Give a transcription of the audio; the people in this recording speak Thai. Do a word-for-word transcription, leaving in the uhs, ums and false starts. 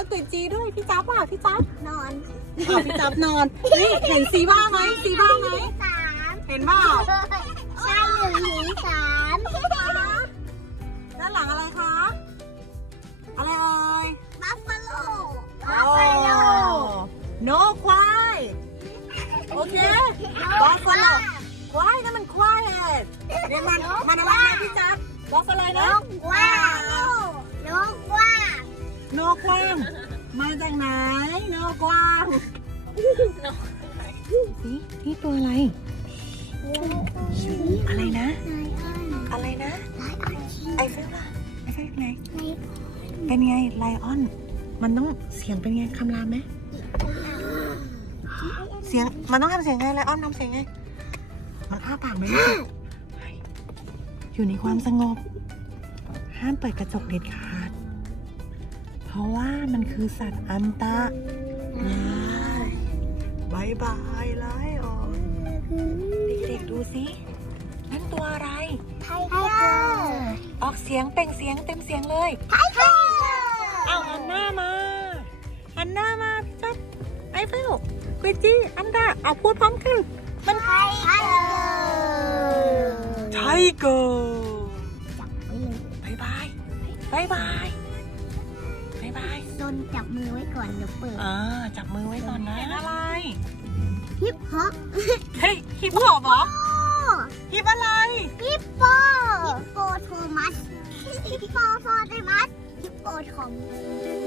แล้วกุยจีด้วยพี่จ๊าบเปล่าพี่จ๊าบนอนอ้าวพี่จ๊าบนอนนี่เห็นซีบ้าไหมซีบ้าไหมสามเห็นเปล่าใช่หนึ่งถึงสามด้านหลังอะไรคะอะไรเอ่ยบัฟฟาโลโอ้โนควายโอเคบัฟฟาโลควายนั่นมันควายเอ็ดเดี๋ยวมันมันอะไรนะพี่จ๊าบบัฟฟาโลนนะกว่างนกกว่างนกกว้างมาจากไหนนกกว้างนี่นี่ตัวอะไรอะไรนะ อะไรนะ ไอเฟลล่ะไอเฟลไงเป็นไงไลออน มันต้องเสียงเป็นไงคำรามไหมเสียงมันต้องทำเสียงไงไลออนทำเสียงไงมันอ้าปากไหมลูกอยู่ในความสงบห้ามเปิดกระจกเด็ดขาดเพราะว่ามันคือสัตว์อันตรายบายบายไลออนเด็กๆดูสินั่นตัวอะไรไทเกอร์ออกเสียงเปล่งเสียงเต็มเสียงเลยไทเกอร์เอาหันหน้ามาหันหน้ามาพี่จัดไอเฟลกุยจี้อันดาเอาพูดพร้อมกันมันไทเกอร์ไทเกอร์บายบายบายบายบายบายโดนจับมือไว้ก่อนเดี๋ยวเปิดอ่าจับมือไว้ก่อนนะอะไรฮิปฮอปเฮ้ยฮิปฮอปเหรอฮิปอะไรฮิปโปฮิปโปโทมัสฮิปโปโทมัสฮิปโปทอม